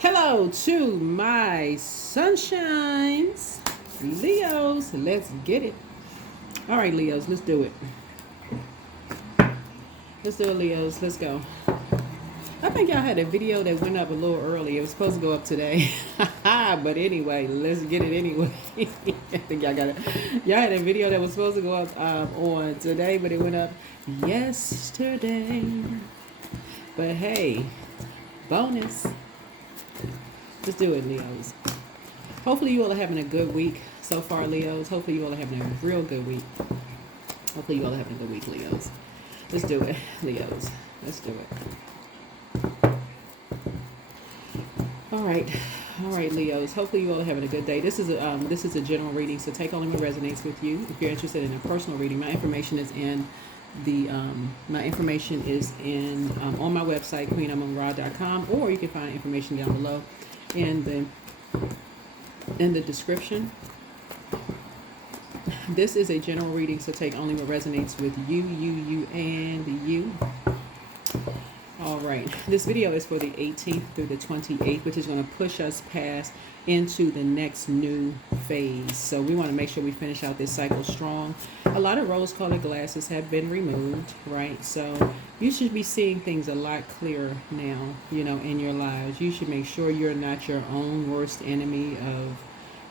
Hello to my sunshines, Leos. Let's get it. All right, Leos, let's do it. Let's do it, Leos. Let's go. I think y'all had a video that went up a little early. It was supposed to go up today. But anyway, let's get it anyway. I think y'all got it. Y'all had a video that was supposed to go up on today, but it went up yesterday. But hey, bonus. Let's do it, Leos. Hopefully you all are having a good week so far, Leos. Hopefully you all are having a real good week. Hopefully you all are having a good week, Leos. Let's do it, Leos. Let's do it. All right, Leos. Hopefully you all are having a good day. This is a general reading, so take only what resonates with you. If you're interested in a personal reading, my information is in on my website, queenamunra.com, or you can find information down below in the description. This is a general reading, so take only what resonates with you, and you. All right, this video is for the 18th through the 28th, which is going to push us past into the next new phase. So we want to make sure we finish out this cycle strong. A lot of rose-colored glasses have been removed, right? So you should be seeing things a lot clearer now, in your lives. You should make sure you're not your own worst enemy of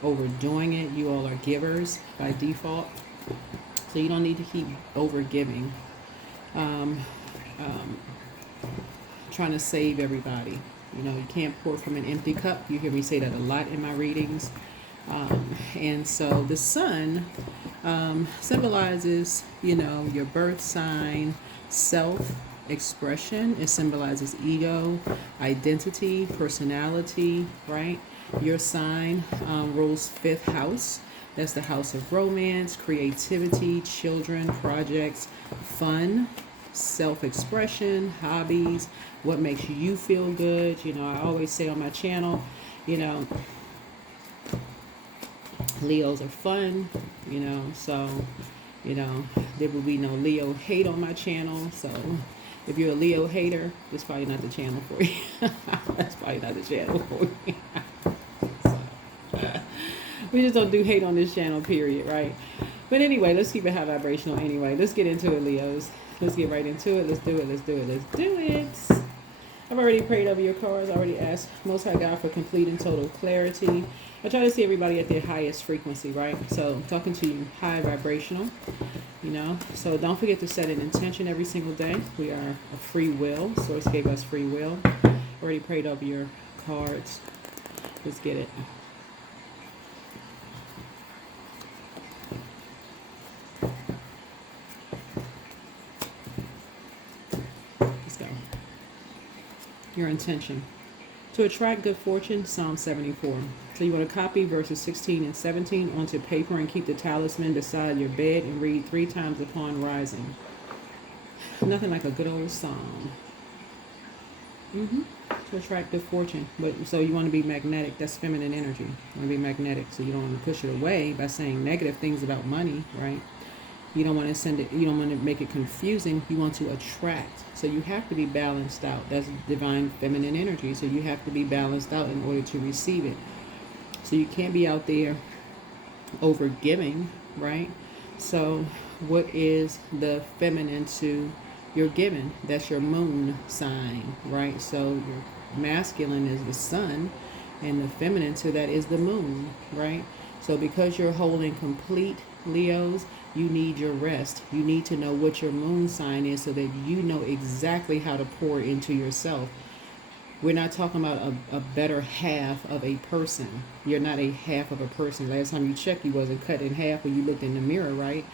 overdoing it. You all are givers by default, so you don't need to keep over giving. Trying to save everybody. You can't pour from an empty cup. You hear me say that a lot in my readings. And so the sun symbolizes, your birth sign, self-expression. It symbolizes ego, identity, personality, right? Your sign rules 5th house. That's the house of romance, creativity, children, projects, fun, self-expression, hobbies, what makes you feel good. I always say on my channel, Leos are fun, so there will be no Leo hate on my channel. So if you're a Leo hater, that's probably not the channel for you. That's probably not the channel for you. We just don't do hate on this channel, period, right? But anyway, let's keep it high vibrational anyway. Let's get into it, Leos. Let's get right into it. Let's do it. Let's do it. Let's do it. I've already prayed over your cards. I already asked Most High God for complete and total clarity. I try to see everybody at their highest frequency, right? So I'm talking to you high vibrational, So don't forget to set an intention every single day. We are a free will. Source gave us free will. Already prayed over your cards. Let's get it. Your intention. To attract good fortune, Psalm 74. So you want to copy verses 16 and 17 onto paper and keep the talisman beside your bed and read 3 times upon rising. Nothing like a good old psalm. To attract good fortune. So you want to be magnetic. That's feminine energy. You want to be magnetic. So you don't want to push it away by saying negative things about money, right? You don't want to send it, you don't want to make it confusing. You want to attract. So you have to be balanced out. That's divine feminine energy. So you have to be balanced out in order to receive it. So you can't be out there over giving, right? So what is the feminine to your giving? That's your moon sign, right? So your masculine is the sun, and the feminine to that is the moon, right? So because you're holding complete, Leos, you need your rest. You need to know what your moon sign is so that you know exactly how to pour into yourself. We're not talking about a better half of a person. You're not a half of a person. Last time you checked, you wasn't cut in half when you looked in the mirror, right?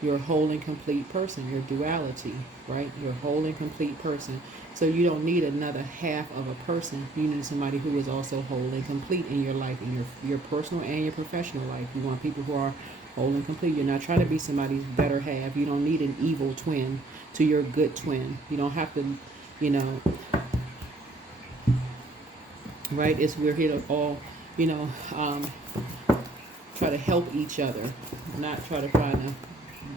You're a whole and complete person. Your duality, right? You're a whole and complete person. So you don't need another half of a person. You need somebody who is also whole and complete in your life, in your personal and your professional life. You want people who are whole and complete. You're not trying to be somebody's better half. You don't need an evil twin to your good twin. You don't have to, right? We're here to all, try to help each other, not try to find a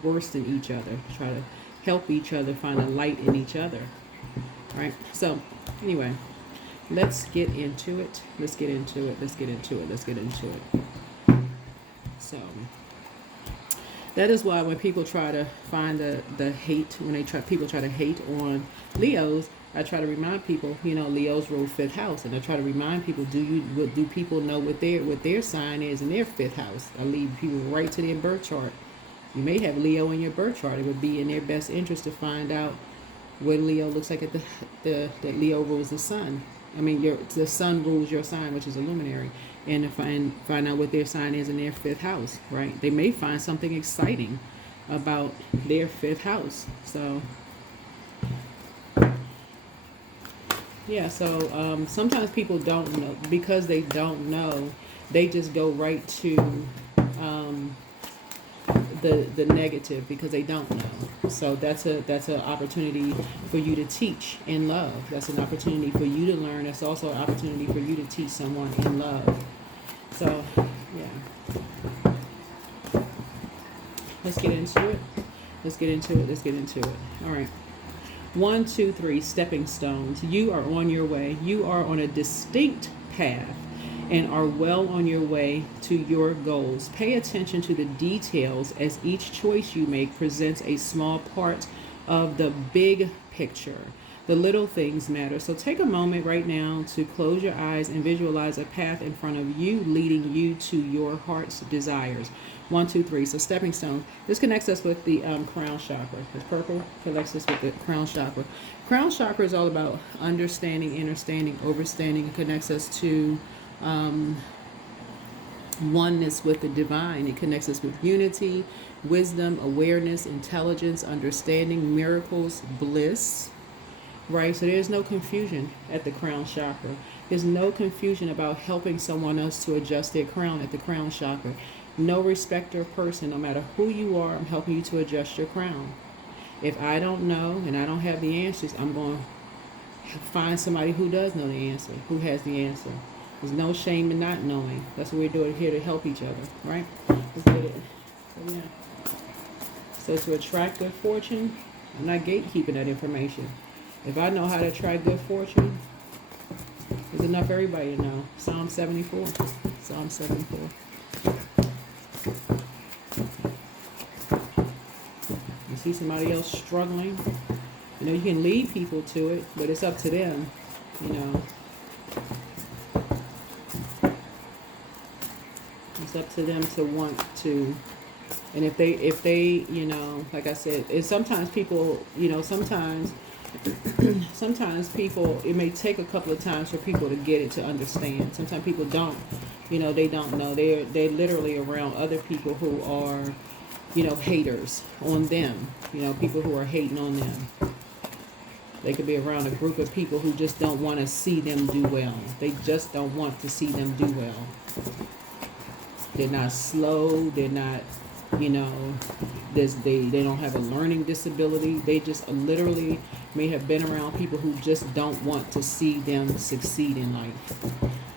worse than each other. Try to help each other, find a light in each other, right? So anyway, let's get into it. Let's get into it. Let's get into it. Let's get into it. So that is why when people try to find the hate, when people try to hate on Leos, I try to remind people, Leos rule fifth house, and I try to remind people, do people know what their sign is in their fifth house? I lead people right to their birth chart. You may have Leo in your birth chart. It would be in their best interest to find out what Leo looks like that Leo rules the sun. I mean, the sun rules your sign, which is a luminary, and to find out what their sign is in their fifth house, right? They may find something exciting about their fifth house. So, yeah. So sometimes people don't know because they don't know. They just go right to the negative because they don't know. So that's an opportunity for you to teach in love. That's an opportunity for you to learn. That's also an opportunity for you to teach someone in love. So yeah, let's get into it. Let's get into it. Let's get into it. All right. 1, 2, 3 stepping stones. You are on your way. You are on a distinct path and are well on your way to your goals. Pay attention to the details as each choice you make presents a small part of the big picture. The little things matter. So take a moment right now to close your eyes and visualize a path in front of you leading you to your heart's desires. 1, 2, 3. So stepping stone. This connects us with the crown chakra. This purple connects us with the crown chakra. Crown chakra is all about understanding, understanding, overstanding. It connects us to oneness with the divine. It connects us with unity, wisdom, awareness, intelligence, understanding, miracles, bliss. Right? So there's no confusion at the crown chakra. There's no confusion about helping someone else to adjust their crown at the crown chakra. No respecter of person, no matter who you are, I'm helping you to adjust your crown. If I don't know and I don't have the answers, I'm going to find somebody who does know the answer, who has the answer. There's no shame in not knowing. That's what we're doing here to help each other, right? Let's get it. So, yeah. So to attract good fortune, I'm not gatekeeping that information. If I know how to attract good fortune, there's enough for everybody to know. Psalm 74. Psalm 74. You see somebody else struggling, you can lead people to it, but it's up to them, It's up to them to want to. And if they, like I said, and sometimes people, sometimes people, it may take a couple of times for people to get it, to understand. Sometimes people don't, they don't know. They're literally around other people who are, haters on them, people who are hating on them. They could be around a group of people who just don't want to see them do well. They just don't want to see them do well. They're not slow. They're not, they don't have a learning disability. They just literally may have been around people who just don't want to see them succeed in life.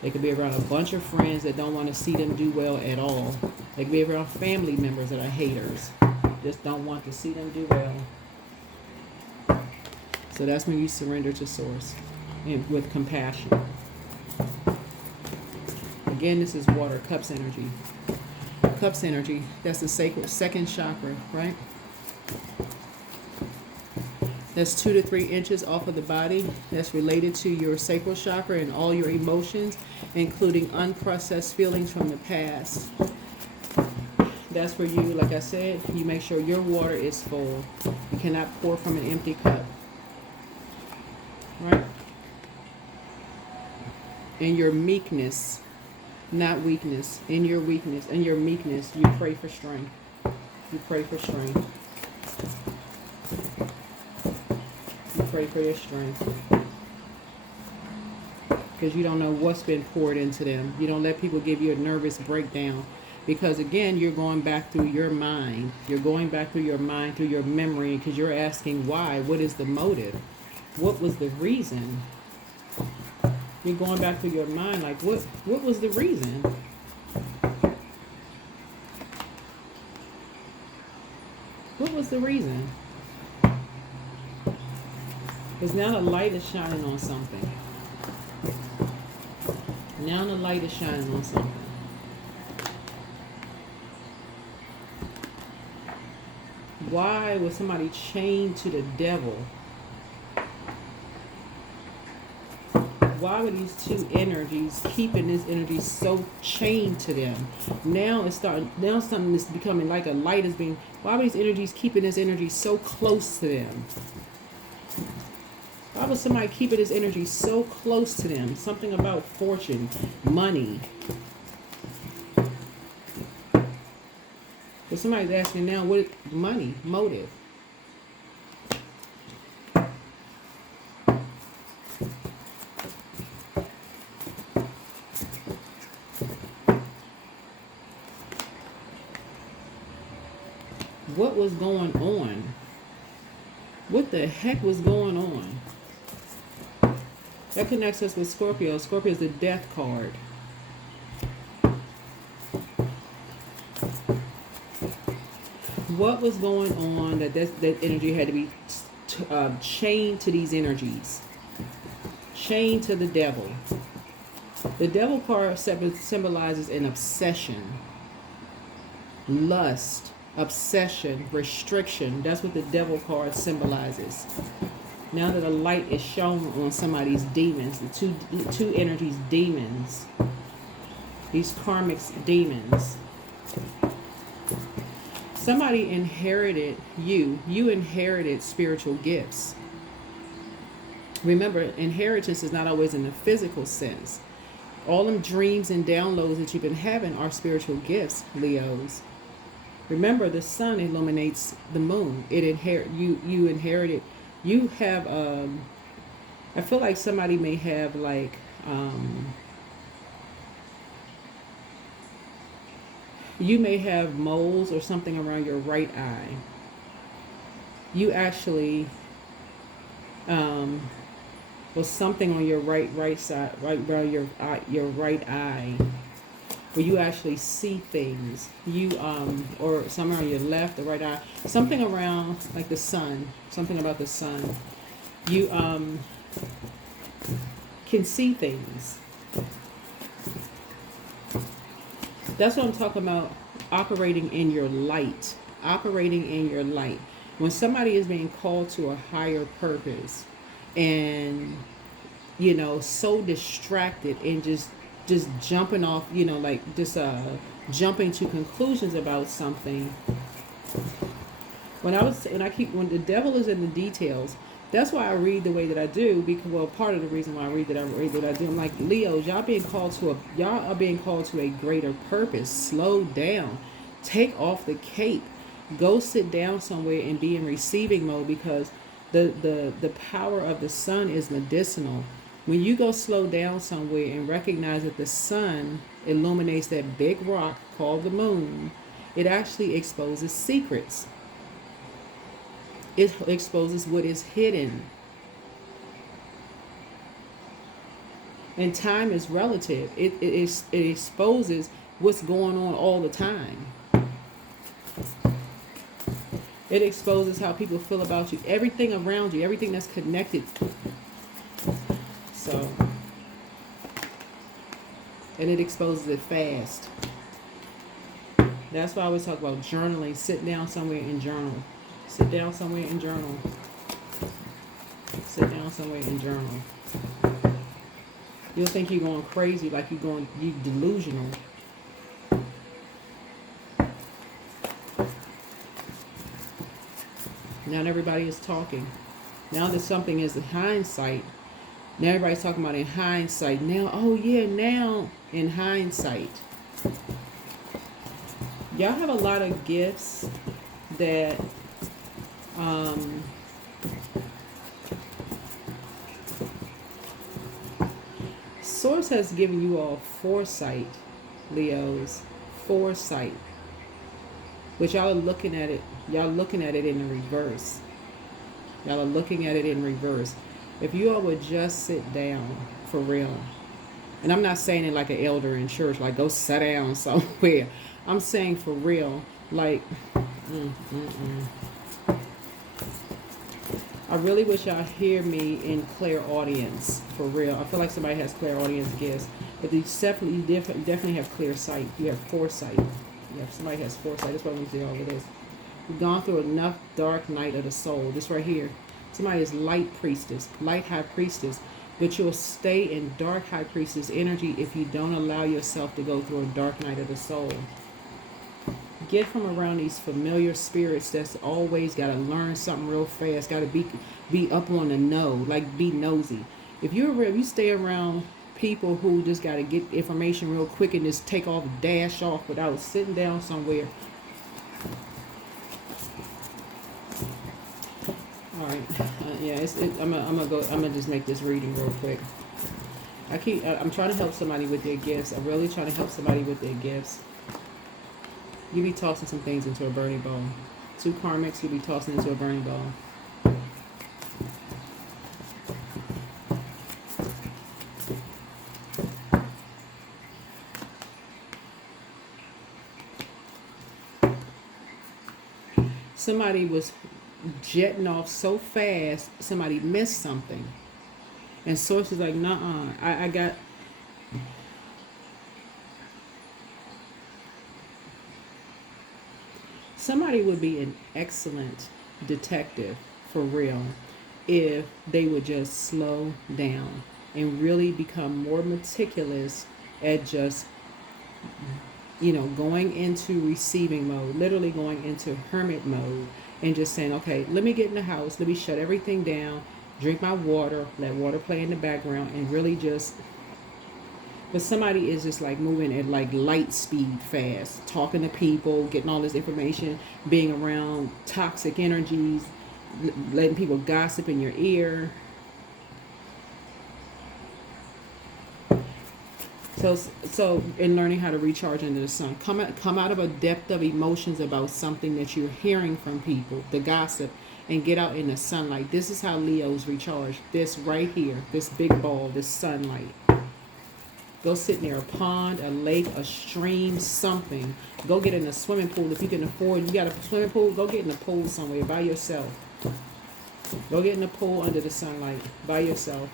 They could be around a bunch of friends that don't want to see them do well at all. They could be around family members that are haters, just don't want to see them do well. So that's when you surrender to Source and with compassion. Again, this is water, cups energy. Cups energy, that's the sacred second chakra, right? That's 2 to 3 inches off of the body. That's related to your sacral chakra and all your emotions, including unprocessed feelings from the past. That's where you, like I said, you make sure your water is full. You cannot pour from an empty cup. Right? In your meekness, not weakness. In your weakness, in your meekness, you pray for strength. You pray for strength. You pray for your strength. Because you don't know what's been poured into them. You don't let people give you a nervous breakdown. Because again, you're going back through your mind. You're going back through your mind, through your memory, because you're asking why. What is the motive? What was the reason? You're going back through your mind like, what was the reason? What was the reason? Because now the light is shining on something. Now the light is shining on something. Why was somebody chained to the devil? Why were these two energies keeping this energy so chained to them? Now it's starting. Now something is becoming like a light is being. Why were these energies keeping this energy so close to them? Why was somebody keeping this energy so close to them? Something about fortune, money. But somebody's asking now, what money, motive? What was going on? What the heck was going on? That connects us with Scorpio. Scorpio is the death card. What was going on that energy had to be chained to these energies? Chained to the devil. The devil card symbolizes an obsession, lust, obsession, restriction. That's what the devil card symbolizes. Now that a light is shown on somebody's demons, the two energies, demons, these karmic demons. Somebody inherited you. You inherited spiritual gifts. Remember, inheritance is not always in the physical sense. All them dreams and downloads that you've been having are spiritual gifts, Leos. Remember, the sun illuminates the moon. You inherited. You have. I feel like somebody may have like. You may have moles or something around your right eye. You actually, was something on your right side, right around your right eye, where you actually see things. You or somewhere on your left or right eye, something around like the sun, something about the sun. You can see things. That's what I'm talking about, operating in your light. Operating in your light. When somebody is being called to a higher purpose and, so distracted and just jumping off, jumping to conclusions about something. When the devil is in the details, that's why I read the way that I do, because part of the reason why I read that I do, I'm like, Leos, y'all are being called to a greater purpose. Slow down. Take off the cape. Go sit down somewhere and be in receiving mode, because the power of the sun is medicinal. When you go slow down somewhere and recognize that the sun illuminates that big rock called the moon, it actually exposes secrets. It exposes what is hidden. And time is relative. It exposes what's going on all the time. It exposes how people feel about you. Everything around you. Everything that's connected. So. And it exposes it fast. That's why I always talk about journaling. Sit down somewhere and journal. Sit down somewhere and journal. Sit down somewhere and journal. You'll think you're going crazy, like you're delusional. Now everybody is talking. Now that something is in hindsight. Now everybody's talking about in hindsight. Now, now in hindsight. Y'all have a lot of gifts that Source has given you all foresight, Leos. Foresight. But y'all are looking at it. Y'all looking at it in the reverse. Y'all are looking at it in reverse. If you all would just sit down, for real. And I'm not saying it like an elder in church, like go sit down somewhere. I'm saying for real, like, I really wish y'all hear me in clairaudience, for real. I feel like somebody has clairaudience gifts, but you definitely have clear sight. You have foresight. You have somebody has foresight. That's what I'm saying all of this. You've gone through enough dark night of the soul. This right here. Somebody is light priestess, light high priestess, but you'll stay in dark high priestess energy if you don't allow yourself to go through a dark night of the soul. Get from around these familiar spirits that's always got to learn something real fast, got to be up on the know, like be nosy. If you stay around people who just got to get information real quick and just take off, dash off without sitting down somewhere. All right, yeah, I'm gonna just make this reading real quick. I'm trying to help somebody with their gifts. I'm really trying to help somebody with their gifts. You be tossing some things into a burning bowl. 2 karmics, you be tossing into a burning bowl. Somebody was jetting off so fast, somebody missed something. And Source is like, nuh-uh, I got... Somebody would be an excellent detective, for real, if they would just slow down and really become more meticulous at just, going into receiving mode, literally going into hermit mode and just saying, okay, let me get in the house, let me shut everything down, drink my water, let water play in the background, and really just... But somebody is just like moving at like light speed fast, talking to people, getting all this information, being around toxic energies, letting people gossip in your ear. So in learning how to recharge under the sun, come out of a depth of emotions about something that you're hearing from people, the gossip, and get out in the sunlight. This is how Leos recharge. This right here, this big ball, this sunlight. Go sit near a pond, a lake, a stream, something. Go get in a swimming pool if you can afford. You got a swimming pool, go get in a pool somewhere by yourself. Go get in a pool under the sunlight by yourself.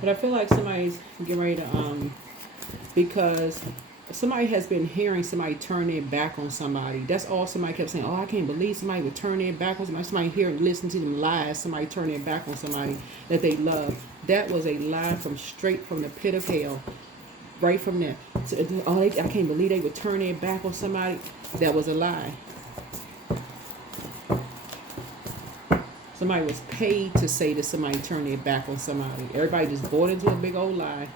But I feel like somebody's getting ready to, because somebody has been hearing somebody turn their back on somebody. That's all somebody kept saying. Oh, I can't believe somebody would turn their back on somebody. Somebody hear and listen to them lies. Somebody turn their back on somebody that they love. That was a lie straight from the pit of hell. Right from there. Oh, I can't believe they would turn their back on somebody. That was a lie. Somebody was paid to say that somebody turned their back on somebody. Everybody just bought into a big old lie.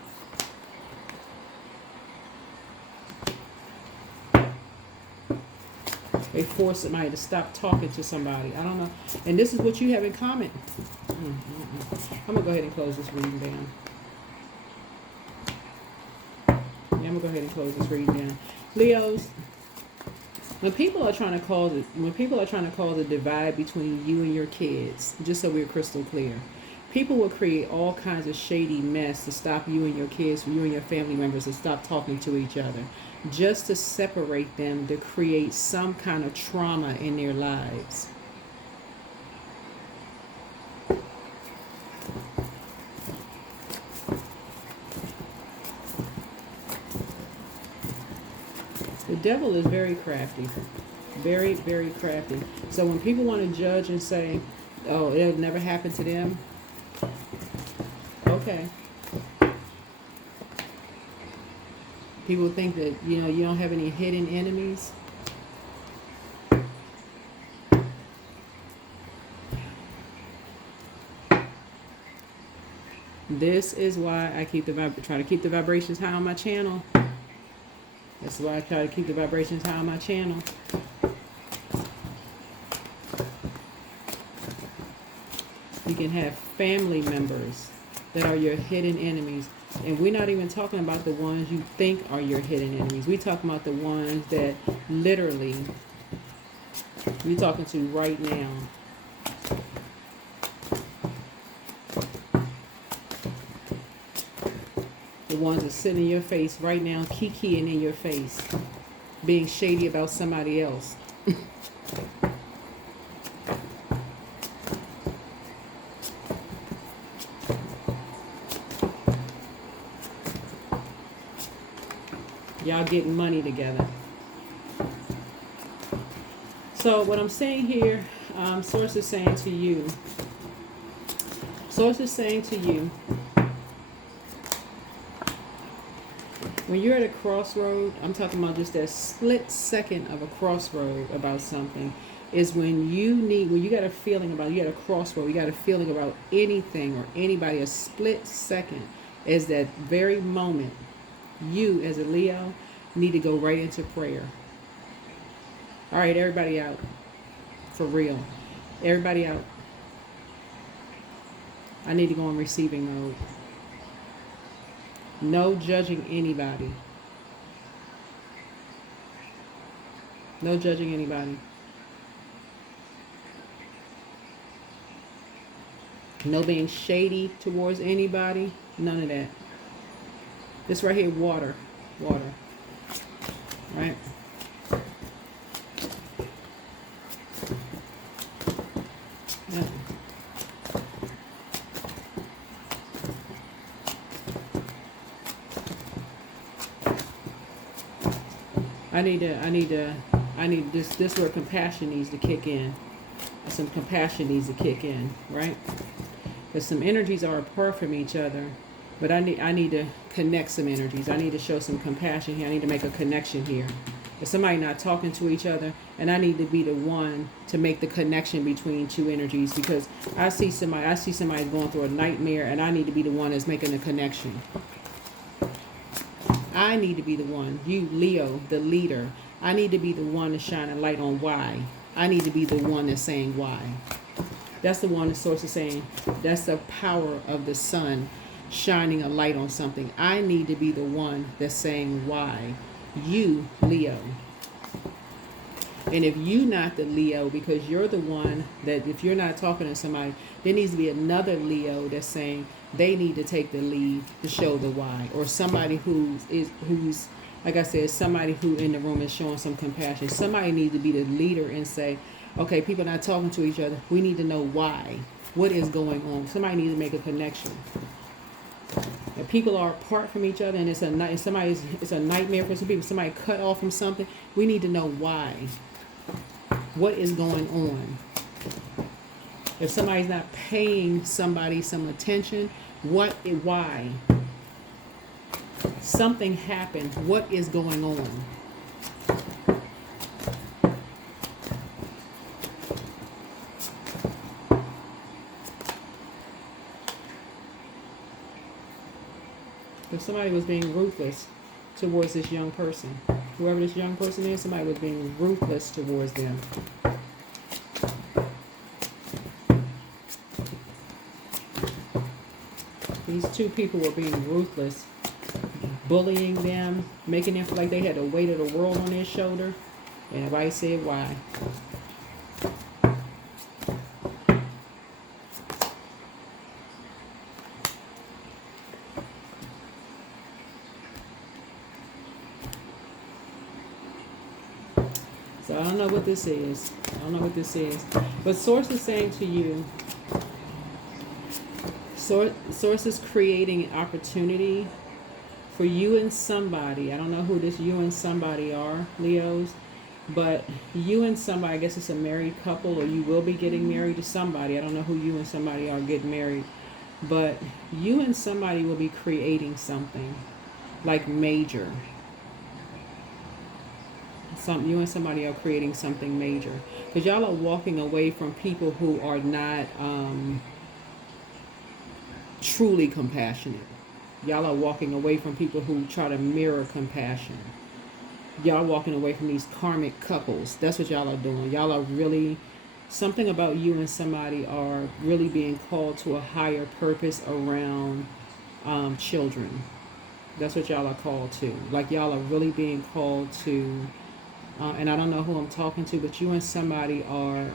They force somebody to stop talking to somebody. I don't know. And this is what you have in common. I'm going to go ahead and close this reading down. Yeah, I'm going to go ahead and close this reading down. Leos, when people are trying to cause a divide between you and your kids, just so we're crystal clear, people will create all kinds of shady mess to stop you and your kids, you and your family members to stop talking to each other, just to separate them, to create some kind of trauma in their lives. The devil is very crafty. Very, very crafty. So when people want to judge and say, oh, it'll never happen to them. Okay. People think that, you don't have any hidden enemies. This is why I try to keep the vibrations high on my channel. That's why I try to keep the vibrations high on my channel. You can have family members that are your hidden enemies. And we're not even talking about the ones you think are your hidden enemies. We're talking about the ones that literally you're talking to right now. The ones that sit in your face right now, kikiing in your face, being shady about somebody else. Y'all getting money together. So what I'm saying here, Source is saying to you, when you're at a crossroad, I'm talking about just that split second of a crossroad about something, is when you got a feeling about, you got a crossroad, you got a feeling about anything or anybody, a split second is that very moment you as a Leo need to go right into prayer. All right, everybody out. For real. Everybody out. I need to go in receiving mode. No judging anybody. No judging anybody. No being shady towards anybody. None of that. This right here, water. Water. Right? Yeah. I need this where compassion needs to kick in. Some compassion needs to kick in, right? Because some energies are apart from each other, but I need to connect some energies. I need to show some compassion here. I need to make a connection here. If somebody not talking to each other, and I need to be the one to make the connection between two energies, because I see somebody going through a nightmare, and I need to be the one that's making the connection. I need to be the one, you Leo, the leader. I need to be the one to shine a light on why. I need to be the one that's saying why. That's the one the Source is saying. That's the power of the sun shining a light on something. I need to be the one that's saying why. You, Leo. And if you not the Leo, because you're the one that, if you're not talking to somebody, there needs to be another Leo that's saying they need to take the lead to show the why. Or somebody who's like I said, somebody who in the room is showing some compassion. Somebody needs to be the leader and say, okay, people not talking to each other. We need to know why. What is going on? Somebody needs to make a connection. If people are apart from each other and it's a nightmare for some people, somebody cut off from something, we need to know why. What is going on? If somebody's not paying somebody some attention, why? Something happened. What is going on? If somebody was being ruthless towards this young person, whoever this young person is, somebody was being ruthless towards them. These two people were being ruthless, bullying them, making them feel like they had the weight of the world on their shoulder. And everybody said why. So I don't know what this is. But Source is saying to you, Source is creating an opportunity for you and somebody. I don't know who this you and somebody are, Leos, but you and somebody, I guess it's a married couple, or you will be getting married to somebody. I don't know who you and somebody are getting married, but you and somebody will be creating something like major. You and somebody are creating something major, because y'all are walking away from people who are not truly compassionate. Y'all are walking away from people who try to mirror compassion. Y'all walking away from these karmic couples. That's what y'all are doing. Y'all are really, something about you and somebody are really being called to a higher purpose around children. That's what y'all are called to. Like y'all are really being called to, and I don't know who I'm talking to, but you and somebody are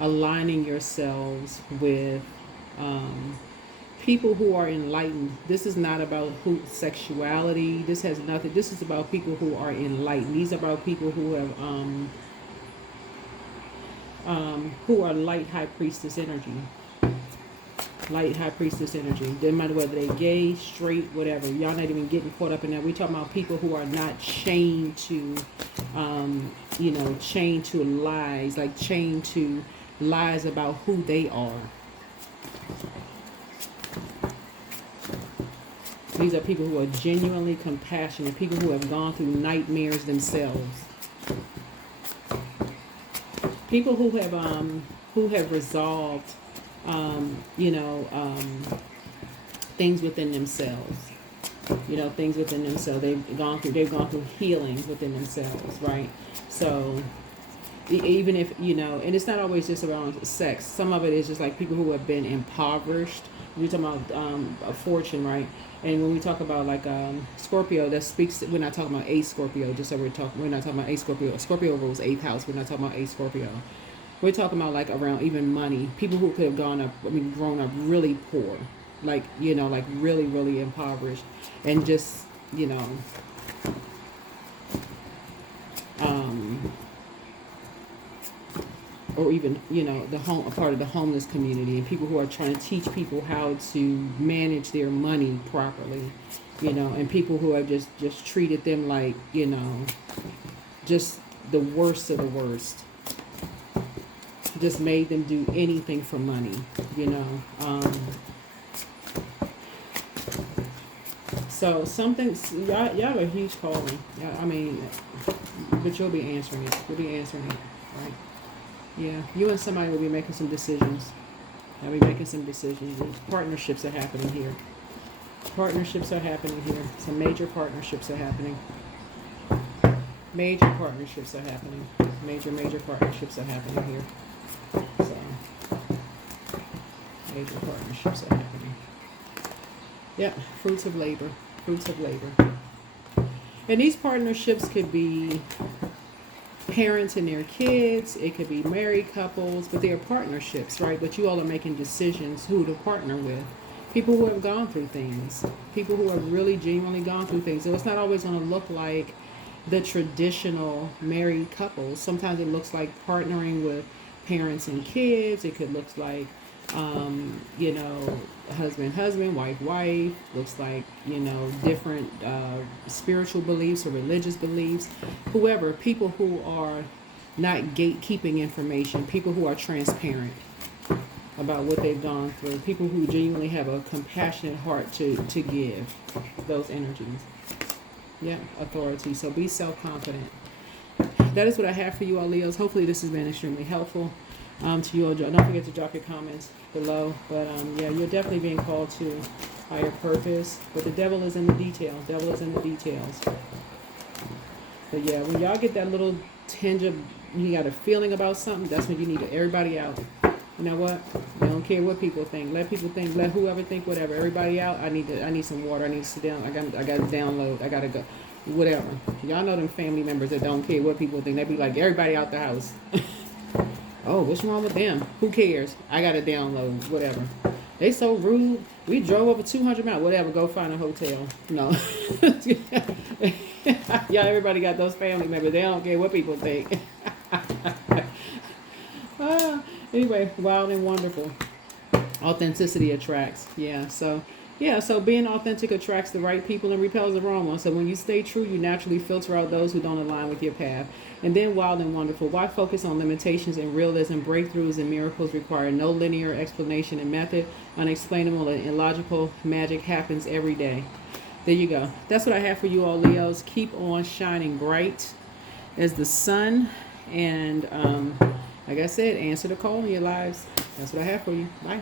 aligning yourselves with people who are enlightened. This is not about sexuality. This has nothing. This is about people who are enlightened. These are about people who are light high priestess energy. Light high priestess energy. Doesn't matter whether they're gay, straight, whatever. Y'all not even getting caught up in that. We're talking about people who are not chained to, chained to lies, like chained to lies about who they are. These are people who are genuinely compassionate, people who have gone through nightmares themselves. People who have resolved things within themselves. Things within themselves. They've gone through healing within themselves, right? So even if, and it's not always just around sex. Some of it is just like people who have been impoverished. We're talking about a fortune, right? And when we talk about like Scorpio, that speaks. We're not talking about a Scorpio. Just so we're not talking about a Scorpio. Scorpio rules 8th house. We're not talking about a Scorpio. We're talking about like around even money. People who could have grown up really poor, like really, really impoverished, and just or even a part of the homeless community, and people who are trying to teach people how to manage their money properly, and people who have just treated them like just the worst of the worst, just made them do anything for money, so y'all have a huge calling. But you'll be answering it. Right? Yeah, you and somebody will be making some decisions. I'll be making some decisions. Partnerships are happening here. Some major partnerships are happening. Major partnerships are happening. Major partnerships are happening here. So, major partnerships are happening. Yep, fruits of labor. And these partnerships could be parents and their kids. It could be married couples, but they are partnerships, right? But you all are making decisions who to partner with. People who have gone through things. People who have really genuinely gone through things. So it's not always going to look like the traditional married couples. Sometimes it looks like partnering with parents and kids. It could look like husband, wife, looks like, different spiritual beliefs or religious beliefs. Whoever, people who are not gatekeeping information, people who are transparent about what they've gone through, people who genuinely have a compassionate heart to give those energies. Yeah, authority. So be self-confident. That is what I have for you all, Leos. Hopefully this has been extremely helpful to you all. Don't forget to drop your comments below. But you're definitely being called to higher purpose. But the devil is in the details. But yeah, when y'all get that little tinge of, you got a feeling about something, that's when you need to everybody out. You know what? I don't care what people think. Let people think. Let whoever think whatever. Everybody out. I need some water. I need to sit down. I got to download. I got to go. Whatever. Y'all know them family members that don't care what people think. They be like, everybody out the house. Oh, what's wrong with them? Who cares? I got to download. Whatever. They so rude. We drove over 200 miles. Whatever. Go find a hotel. No. Y'all, everybody got those family members. They don't care what people think. Anyway, wild and wonderful. Authenticity attracts. So being authentic attracts the right people and repels the wrong ones. So when you stay true, you naturally filter out those who don't align with your path. And then wild and wonderful. Why focus on limitations and realism? Breakthroughs and miracles require no linear explanation and method. Unexplainable and illogical magic happens every day. There you go. That's what I have for you all, Leos. Keep on shining bright as the sun. And like I said, answer the call in your lives. That's what I have for you. Bye.